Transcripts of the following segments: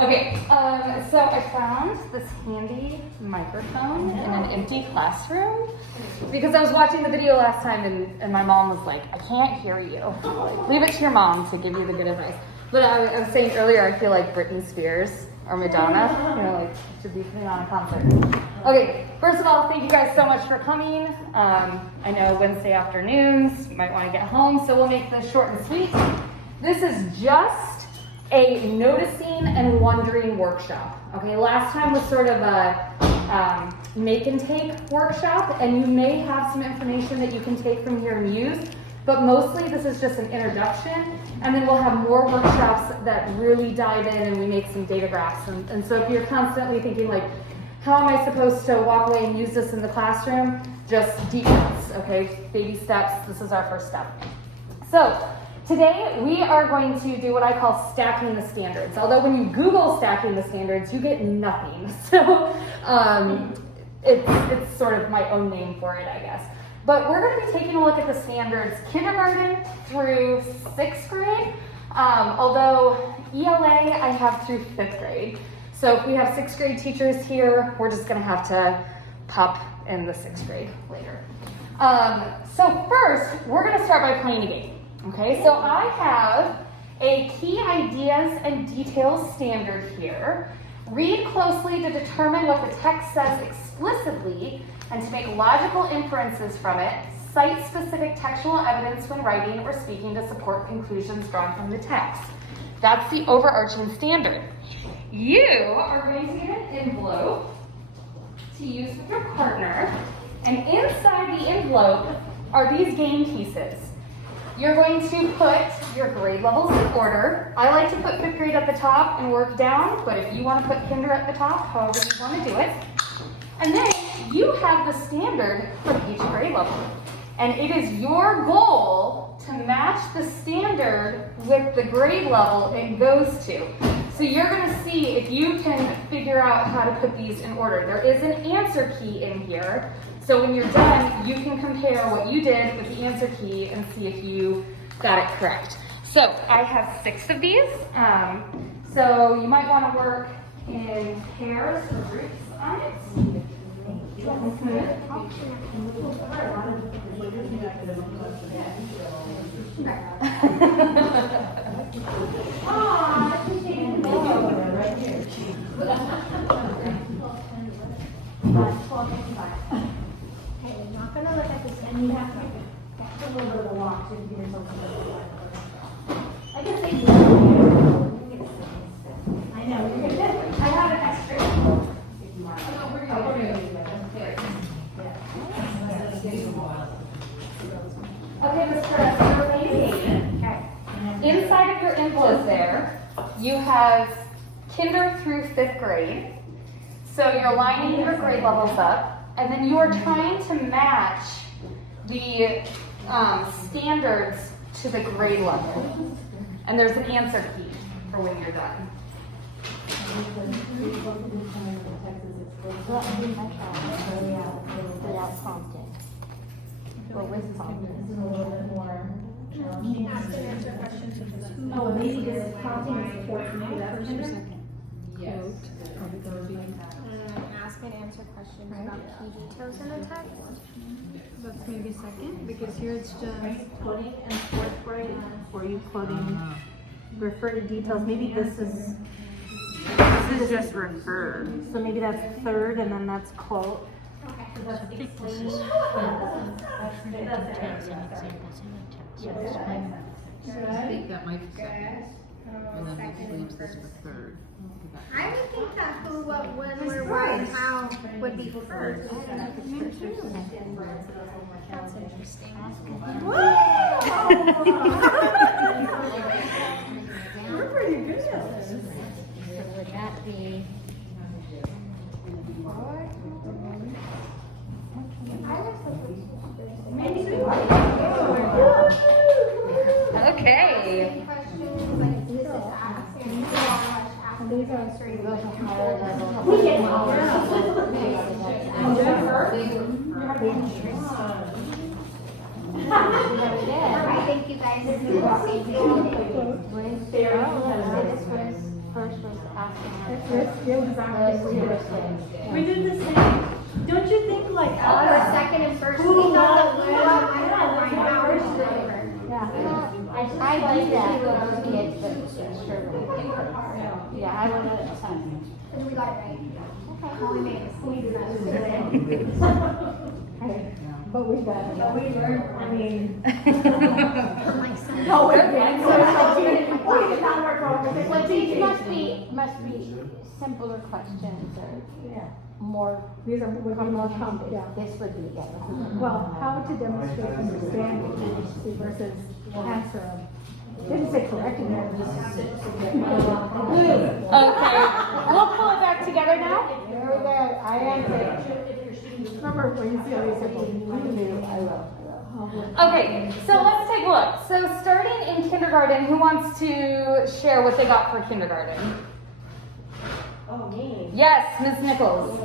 Okay, so I found this handy microphone in an empty classroom because I was watching the video last time and my mom was like, I can't hear you. Leave it to your mom to give you the good advice. But I was saying earlier, I feel like Britney Spears or Madonna, you know, like should be putting on a concert. Okay, first of all, thank you guys so much for coming. I know Wednesday afternoons, you might want to get home, so we'll make this short and sweet. This is just a noticing and wondering workshop. Okay, last time was sort of a make and take workshop, and you may have some information that you can take from here and use, but mostly this is just an introduction, and then we'll have more workshops that really dive in and we make some data graphs. And so if you're constantly thinking like, how am I supposed to walk away and use this in the classroom? Just deep breaths, okay? Baby steps, this is our first step. So today we are going to do what I call stacking the standards. Although when you Google stacking the standards, you get nothing. So it's sort of my own name for it, I guess. But we're going to be taking a look at the standards kindergarten through 6th grade. Although ELA I have through 5th grade. So if we have 6th grade teachers here, we're just going to have to pop in the 6th grade later. So first, we're going to start by playing a game. Okay, so I have a key ideas and details standard here. Read closely to determine what the text says explicitly and to make logical inferences from it. Cite specific textual evidence when writing or speaking to support conclusions drawn from the text. That's the overarching standard. You are going to get an envelope to use with your partner, and inside the envelope are these game pieces. You're going to put your grade levels in order. I like to put 5th grade at the top and work down, but if you want to put kinder at the top, however you want to do it. And then you have the standard for each grade level. And it is your goal to match the standard with the grade level it goes to. So you're going to see if you can figure out how to put these in order. There is an answer key in here. So when you're done, you can compare what you did with the answer key and see if you got it correct. So I have 6 of these. So you might want to work in pairs or groups on it. I'm not going to look at this, and you have to a little bit of a walk to give yourself a little bit. I can say I know, you're good. I have an extra. If you want. Oh, we're going to do it. Okay, Ms. Perez, you're playing. Okay. Inside of your envelope there, you have kinder through 5th grade. So you're lining your grade levels up, and then you are trying to match the standards to the grade level. And there's an answer key for when you're done. Without prompting. Or with prompting. This is a little bit more. Ask and answer questions. Oh, maybe this prompting is important to that. Yes. Ask and answer questions about key details in the text. That's maybe second, because here it's just quoting in 4th grade, or you quoting refer to details. Maybe this is just refer. So maybe that's 3rd, and then that's quote. Okay. That's explaining. I think that might be second. And then this leaves this for 3rd. I would think that who, what, when, where, why, and how would be first. That's interesting. We're pretty good at this. Would that be? Okay. These are higher level. Thank you guys. First was You're exactly We did the same. Don't you think like For our second and first, we Who thought what? that we Yeah, might that's hours what later. Yeah. I do that when I was a kid, but it's sure when I get hurt. Yeah, I would have done. And we got it right. We made it. But we've done it. we learned, I mean, Unlike some. No, we're good. So it's like, we did not work for Well, these must be simpler questions or Yeah. more, These are, would be more complex, yeah. this would be, yeah. Well, how to demonstrate understanding versus answer. Didn't say correcting it. Okay, we'll pull it back together now. There we go, I answered. Remember when you see all these people, I will. Okay, so let's take a look. So starting in kindergarten, who wants to share what they got for kindergarten? Oh, me. Yes, Ms. Nichols.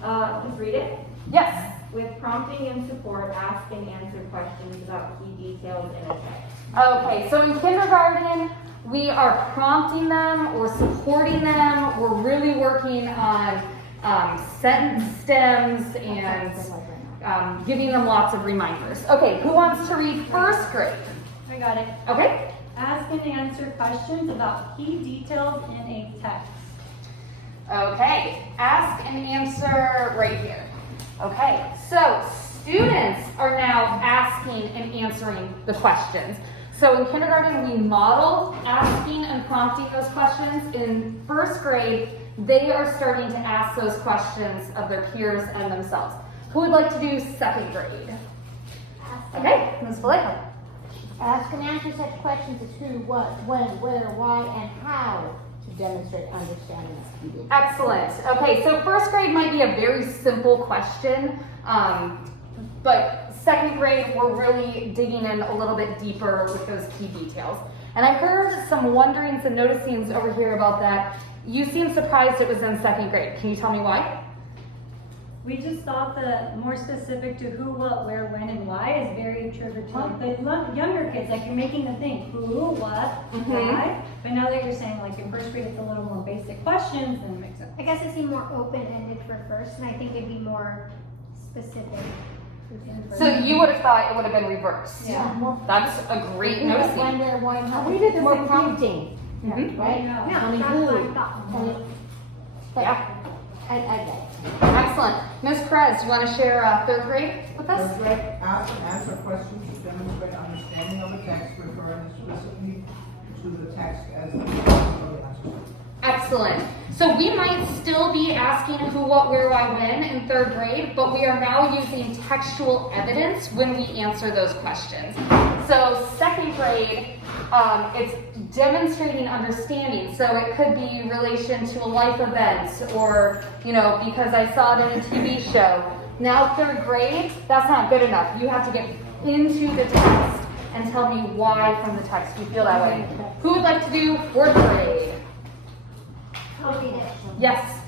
Just read it. Yes. With prompting and support, ask and answer questions about key details in a text. Okay, so in kindergarten, we are prompting them, we're supporting them, we're really working on sentence stems and giving them lots of reminders. Okay, who wants to read first grade? I got it. Okay, Ask and answer questions about key details in a text. okay, ask and answer right here. Okay, so students are now asking and answering the questions. So in kindergarten, we model asking and prompting those questions. In first grade, they are starting to ask those questions of their peers and themselves. Who would like to do second grade? Okay, Ms. Blake. Ask and answer such questions as who, what, when, whether, why, and how to demonstrate understanding of key details. Excellent. Okay, so first grade might be a very simple question, but second grade, we're really digging in a little bit deeper with those key details. And I heard some wonderings and noticings over here about that. You seem surprised it was in second grade. Can you tell me why? We just thought that more specific to who, what, where, when, and why is very trigger to like the younger kids. Like you're making them think who, what, why. But now that you're saying like in first grade, it's a little more basic questions, and it makes sense. I guess it seemed more open-ended for first, and I think it'd be more specific. So you would have thought it would have been reversed. Yeah. That's a great noticing. When, where, why, and how. We did the More same thing. prompting, Mhm. right? Yeah. No, Tell me that's who. what I thought. Tell me- but Yeah, I get it. excellent. Ms. Perez, you want to share third grade with us? Third grade, ask and answer questions to demonstrate understanding of the text, referring explicitly to the text as the answer. Excellent. So we might still be asking who, what, where, why, when in third grade, but we are now using textual evidence when we answer those questions. So second grade, it's demonstrating understanding. So it could be relation to a life event or, because I saw it in a TV show. Now third grade, that's not good enough. You have to get into the text and tell me why from the text you feel that way. Who would like to do fourth grade? I'll read it. Yes.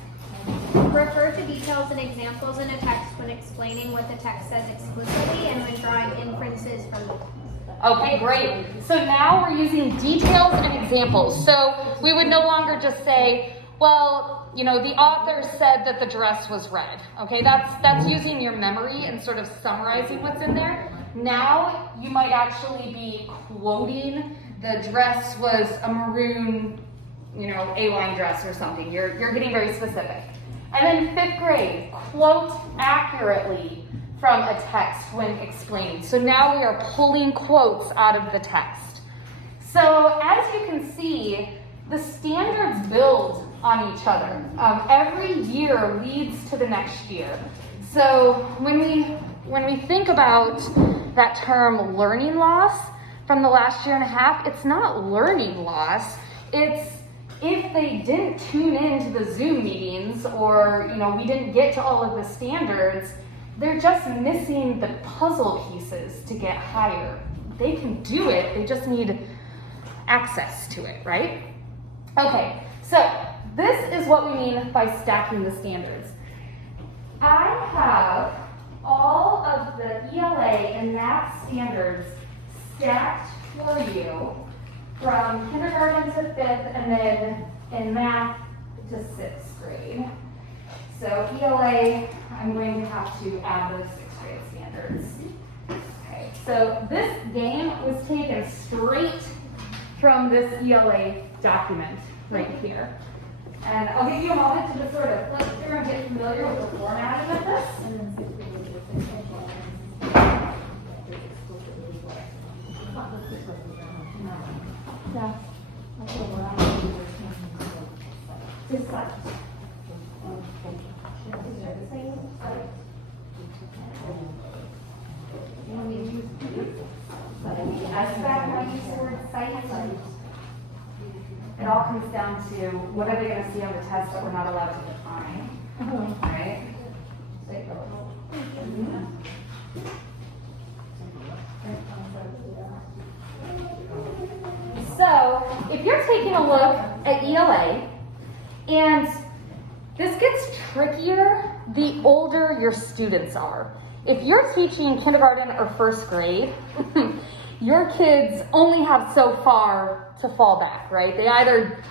Refer to details and examples in a text when explaining what the text says explicitly and when drawing inferences from the text. Okay, great. So now we're using details and examples. So we would no longer just say, well, the author said that the dress was red. Okay, that's using your memory and sort of summarizing what's in there. Now you might actually be quoting the dress was a maroon, A-line dress or something. You're getting very specific. And then fifth grade, quote accurately from a text when explaining. So now we are pulling quotes out of the text. So as you can see, the standards build on each other. Every year leads to the next year. So when we think about that term learning loss from the last year and a half, it's not learning loss. It's if they didn't tune into the Zoom meetings or, we didn't get to all of the standards, they're just missing the puzzle pieces to get higher. They can do it, they just need access to it, right? Okay, so this is what we mean by stacking the standards. I have all of the ELA and math standards stacked for you from kindergarten to fifth and then in math to 6th grade. So ELA, I'm going to have to add those 6th grade standards. Okay, so this game was taken straight from this ELA document right here. And I'll give you a moment to just sort of flip through and get familiar with the formatting of this. It all comes down to what are they going to see on the test that we're not allowed to define, right? So, if you're taking a look at ELA, and this gets trickier the older your students are. If you're teaching kindergarten or 1st grade, your kids only have so far to fall back, right? They either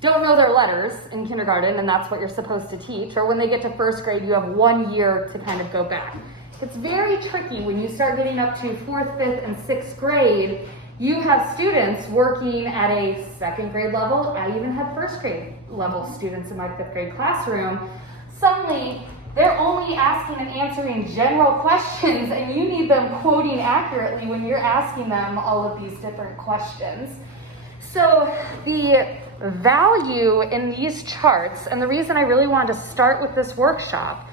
don't know their letters in kindergarten, and that's what you're supposed to teach, or when they get to 1st grade, you have 1 year to kind of go back. It's very tricky when you start getting up to 4th, 5th, and 6th grade. You have students working at a 2nd grade level. I even had 1st grade level students in my 5th grade classroom. Suddenly, they're only asking and answering general questions, and you need them quoting accurately when you're asking them all of these different questions. So the value in these charts, and the reason I really wanted to start with this workshop,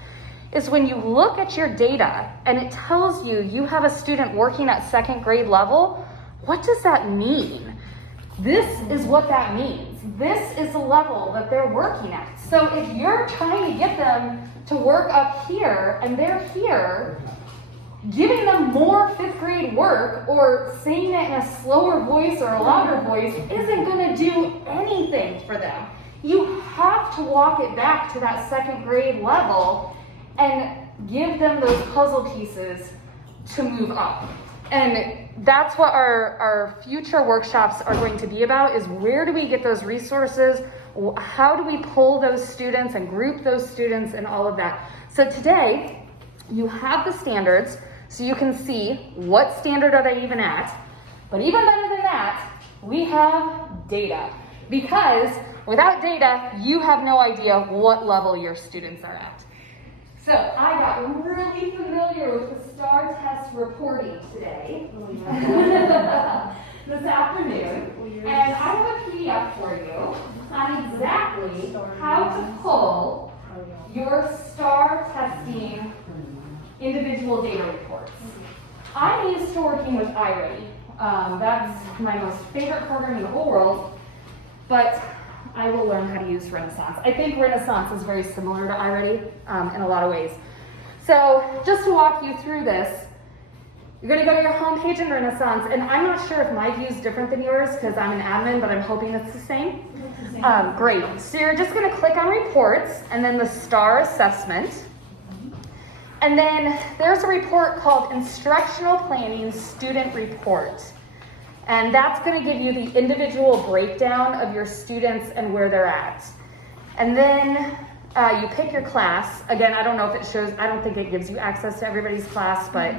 is when you look at your data and it tells you you have a student working at 2nd grade level, what does that mean? This is what that means. This is the level that they're working at. So if you're trying to get them to work up here and they're here, giving them more 5th grade work or saying it in a slower voice or a louder voice isn't going to do anything for them. You have to walk it back to that 2nd grade level and give them those puzzle pieces to move up. And that's what our future workshops are going to be about, is where do we get those resources? How do we pull those students and group those students and all of that? So today, you have the standards, so you can see what standard are they even at. But even better than that, we have data. Because without data, you have no idea what level your students are at. So I got really familiar with the STAR test reporting today, this afternoon, and I have a PDF for you on exactly how to pull your STAR testing individual data reports. I'm used to working with iReady. That's my most favorite program in the whole world, but I will learn how to use Renaissance. I think Renaissance is very similar to iReady in a lot of ways. So just to walk you through this, you're going to go to your home page in Renaissance, and I'm not sure if my view is different than yours because I'm an admin, but I'm hoping it's the same. Great. So you're just going to click on reports and then the STAR assessment. And then there's a report called Instructional Planning Student Report. And that's going to give you the individual breakdown of your students and where they're at. And then you pick your class. Again, I don't know if it shows, I don't think it gives you access to everybody's class, but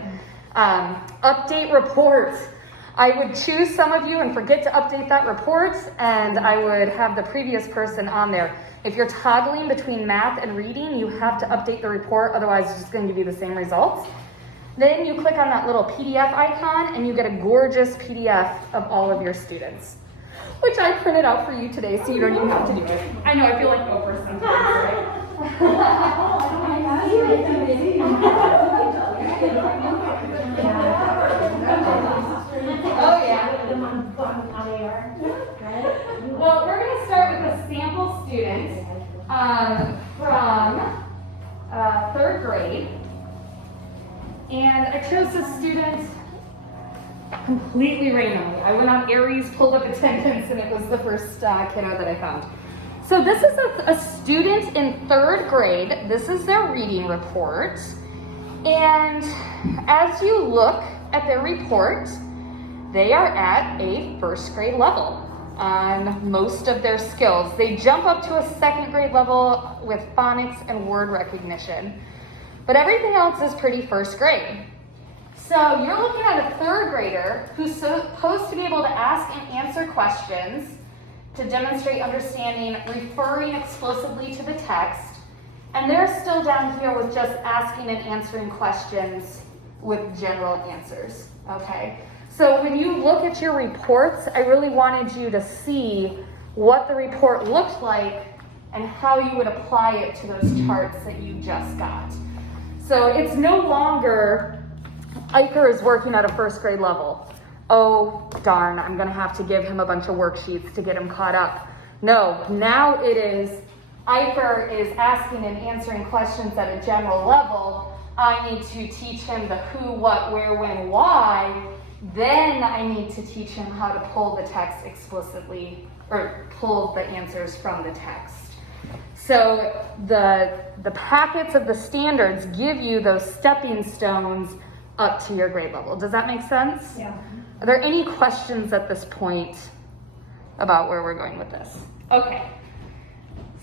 update reports. I would choose some of you and forget to update that report, and I would have the previous person on there. If you're toggling between math and reading, you have to update the report, otherwise it's just going to give you the same results. Then you click on that little PDF icon and you get a gorgeous PDF of all of your students, which I printed out for you today so you don't even have to do it. I know, I feel like Oprah sometimes, right? Oh yeah. Well, we're going to start with a sample student from 3rd grade. And I chose this student completely randomly. I went on Aries, pulled up attendance, and it was the first kiddo that I found. So this is a student in 3rd grade. This is their reading report. And as you look at their report, they are at a 1st grade level. on most of their skills. They jump up to a second grade level with phonics and word recognition. But everything else is pretty first grade. So you're looking at a third grader who's supposed to be able to ask and answer questions to demonstrate understanding, referring explicitly to the text, and they're still down here with just asking and answering questions with general answers, okay? So when you look at your reports, I really wanted you to see what the report looked like and how you would apply it to those charts that you just got. So it's no longer Iker is working at a first grade level. Oh, darn, I'm gonna have to give him a bunch of worksheets to get him caught up. No, now it is Iker is asking and answering questions at a general level. I need to teach him the who, what, where, when, why. Then I need to teach him how to pull the text explicitly, or pull the answers from the text. So the packets of the standards give you those stepping stones up to your grade level. Does that make sense? Yeah. Are there any questions at this point about where we're going with this? Okay.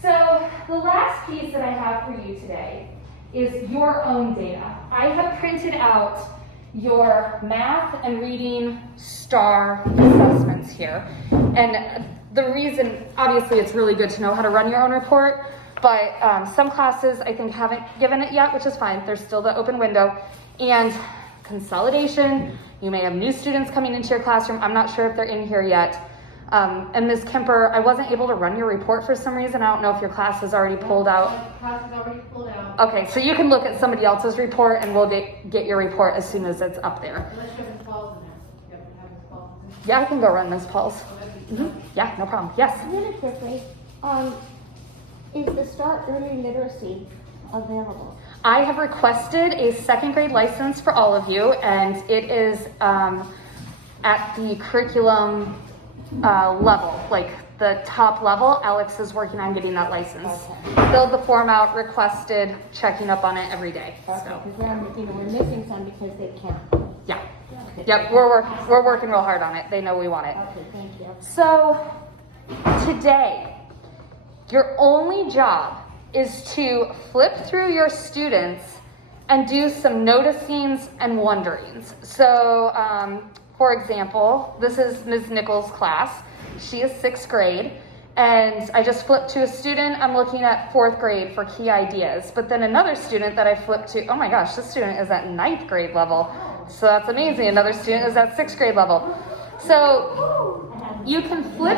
So the last piece that I have for you today is your own data. I have printed out your math and reading star assessments here. And the reason, obviously it's really good to know how to run your own report, but some classes I think haven't given it yet, which is fine. There's still the open window. And consolidation, you may have new students coming into your classroom. I'm not sure if they're in here yet. And Ms. Kemper, I wasn't able to run your report for some reason. I don't know if your class is already pulled out. Class is already pulled out. Okay, so you can look at somebody else's report and we'll get your report as soon as it's up there. Unless you have Ms. Paul's in there. You have Ms. Paul's in there. Yeah, I can go run Ms. Paul's. Yeah, no problem. Yes. Really quickly, is the Start Early Literacy available? I have requested a second grade license for all of you, and it is at the curriculum level, like the top level. Alex is working on getting that license. Okay. Filled the form out, requested, checking up on it every day. Okay, So, because we're missing some because they can't. yeah. Okay. Yep, we're working real hard on it. They know we want it. Okay, thank you. So today, your only job is to flip through your students and do some noticings and wonderings. So, for example, this is Ms. Nichols' class. She is 6th grade, and I just flipped to a student. I'm looking at 4th grade for key ideas. But then another student that I flipped to, oh my gosh, this student is at 9th grade level. So that's amazing. Another student is at 6th grade level. So you can flip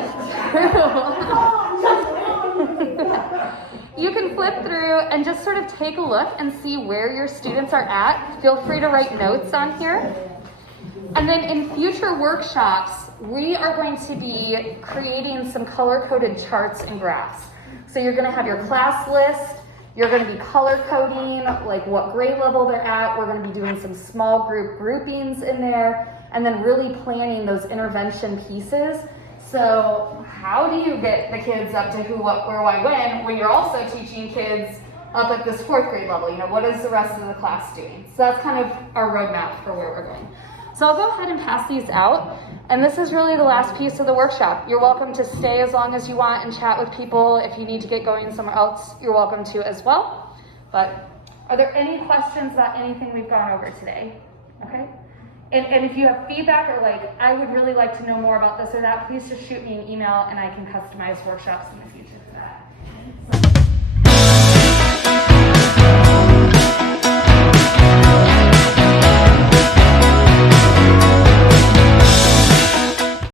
you can flip through and just sort of take a look and see where your students are at. Feel free to write notes on here. And then in future workshops, we are going to be creating some color-coded charts and graphs. So you're going to have your class list. You're going to be color coding, like what grade level they're at. We're going to be doing some small group groupings in there, and then really planning those intervention pieces. So how do you get the kids up to who, what, where, why, when you're also teaching kids up at this 4th grade level? You know, what is the rest of the class doing? So that's kind of our roadmap for where we're going. So I'll go ahead and pass these out. And this is really the last piece of the workshop. You're welcome to stay as long as you want and chat with people. If you need to get going somewhere else, you're welcome to as well. But are there any questions about anything we've gone over today? Okay. And if you have feedback or like, I would really like to know more about this or that, please just shoot me an email and I can customize workshops in the future for that.